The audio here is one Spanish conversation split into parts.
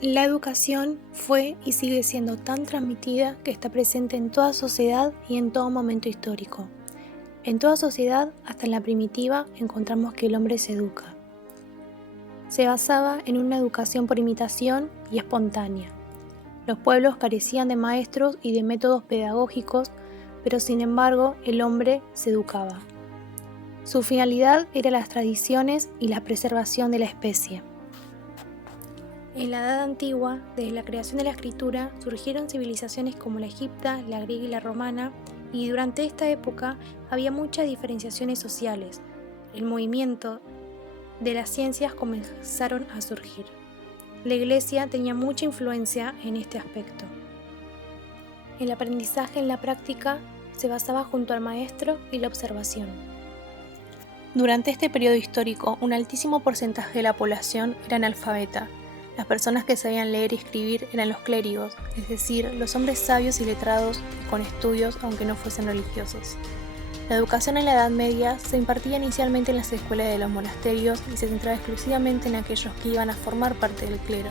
La educación fue y sigue siendo tan transmitida que está presente en toda sociedad y en todo momento histórico. En toda sociedad, hasta en la primitiva, encontramos que el hombre se educa. Se basaba en una educación por imitación y espontánea. Los pueblos carecían de maestros y de métodos pedagógicos, pero sin embargo el hombre se educaba. Su finalidad era las tradiciones y la preservación de la especie. En la Edad Antigua, desde la creación de la escritura, surgieron civilizaciones como la egipta, la griega y la romana, y durante esta época había muchas diferenciaciones sociales. El movimiento de las ciencias comenzaron a surgir. La Iglesia tenía mucha influencia en este aspecto. El aprendizaje en la práctica se basaba junto al maestro y la observación. Durante este periodo histórico, un altísimo porcentaje de la población era analfabeta. Las personas que sabían leer y escribir eran los clérigos, es decir, los hombres sabios y letrados y con estudios aunque no fuesen religiosos. La educación en la Edad Media se impartía inicialmente en las escuelas de los monasterios y se centraba exclusivamente en aquellos que iban a formar parte del clero.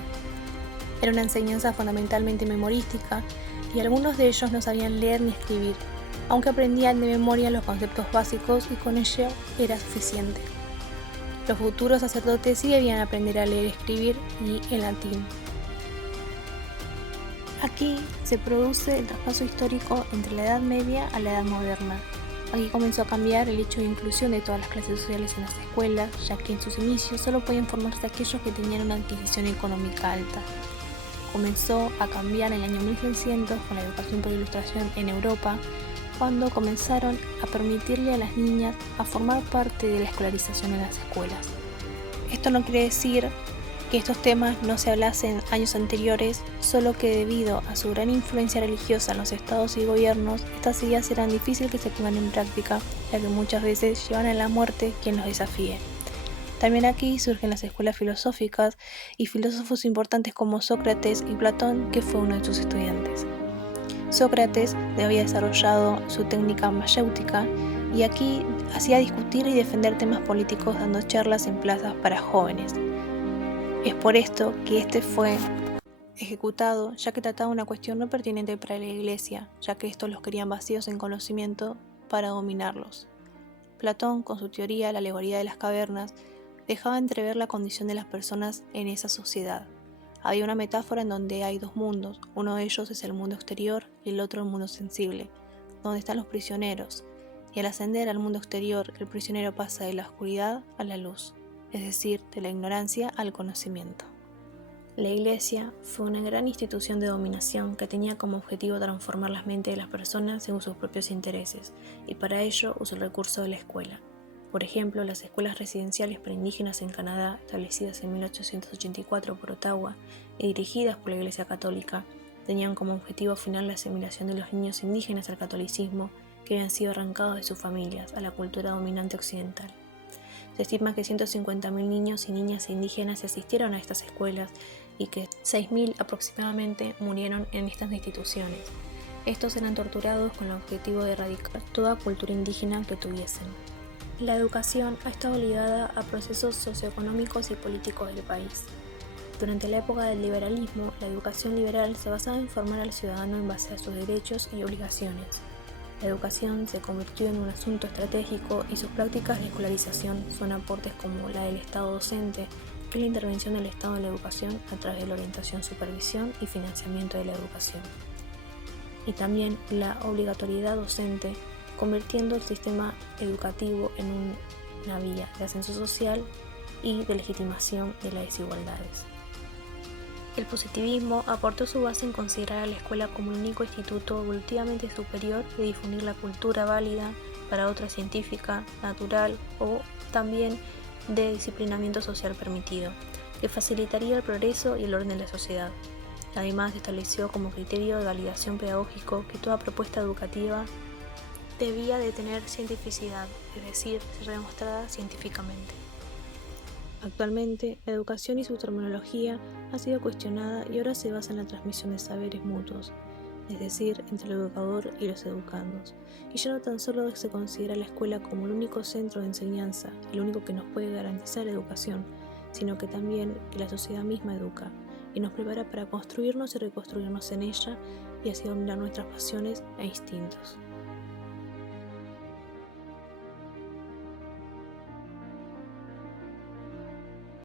Era una enseñanza fundamentalmente memorística y algunos de ellos no sabían leer ni escribir, aunque aprendían de memoria los conceptos básicos y con ello era suficiente. Los futuros sacerdotes sí debían aprender a leer y escribir y en latín. Aquí se produce el traspaso histórico entre la Edad Media a la Edad Moderna. Aquí comenzó a cambiar el hecho de inclusión de todas las clases sociales en las escuelas, ya que en sus inicios solo podían formarse aquellos que tenían una adquisición económica alta. Comenzó a cambiar en el año 1600 con la educación por ilustración en Europa, cuando comenzaron a permitirle a las niñas a formar parte de la escolarización en las escuelas. Esto no quiere decir que estos temas no se hablasen años anteriores, solo que debido a su gran influencia religiosa en los estados y gobiernos, estas ideas eran difíciles que se pongan en práctica, ya que muchas veces llevan a la muerte quien los desafíe. También aquí surgen las escuelas filosóficas y filósofos importantes como Sócrates y Platón, que fue uno de sus estudiantes. Sócrates había desarrollado su técnica mayéutica y aquí hacía discutir y defender temas políticos dando charlas en plazas para jóvenes. Es por esto que este fue ejecutado, ya que trataba una cuestión no pertinente para la Iglesia, ya que estos los querían vacíos en conocimiento para dominarlos. Platón, con su teoría, la alegoría de las cavernas, dejaba entrever la condición de las personas en esa sociedad. Había una metáfora en donde hay dos mundos, uno de ellos es el mundo exterior y el otro el mundo sensible, donde están los prisioneros, y al ascender al mundo exterior el prisionero pasa de la oscuridad a la luz, es decir, de la ignorancia al conocimiento. La Iglesia fue una gran institución de dominación que tenía como objetivo transformar las mentes de las personas según sus propios intereses, y para ello usó el recurso de la escuela. Por ejemplo, las escuelas residenciales para indígenas en Canadá, establecidas en 1884 por Ottawa y dirigidas por la Iglesia Católica, tenían como objetivo final la asimilación de los niños indígenas al catolicismo que habían sido arrancados de sus familias a la cultura dominante occidental. Se estima que 150.000 niños y niñas indígenas asistieron a estas escuelas y que 6.000 aproximadamente murieron en estas instituciones. Estos eran torturados con el objetivo de erradicar toda cultura indígena que tuviesen. La educación ha estado ligada a procesos socioeconómicos y políticos del país. Durante la época del liberalismo, la educación liberal se basaba en formar al ciudadano en base a sus derechos y obligaciones. La educación se convirtió en un asunto estratégico y sus prácticas de escolarización son aportes como la del Estado docente, que es la intervención del Estado en la educación a través de la orientación, supervisión y financiamiento de la educación. Y también la obligatoriedad docente, convirtiendo el sistema educativo en una vía de ascenso social y de legitimación de las desigualdades. El positivismo aportó su base en considerar a la escuela como el único instituto evolutivamente superior de difundir la cultura válida para otra científica, natural o también de disciplinamiento social permitido, que facilitaría el progreso y el orden de la sociedad. Además, estableció como criterio de validación pedagógico que toda propuesta educativa debía de tener cientificidad, es decir, ser demostrada científicamente. Actualmente, la educación y su terminología ha sido cuestionada y ahora se basa en la transmisión de saberes mutuos, es decir, entre el educador y los educandos. Y ya no tan solo se considera la escuela como el único centro de enseñanza, el único que nos puede garantizar educación, sino que también que la sociedad misma educa. y nos prepara para construirnos y reconstruirnos en ella y así dominar nuestras pasiones e instintos.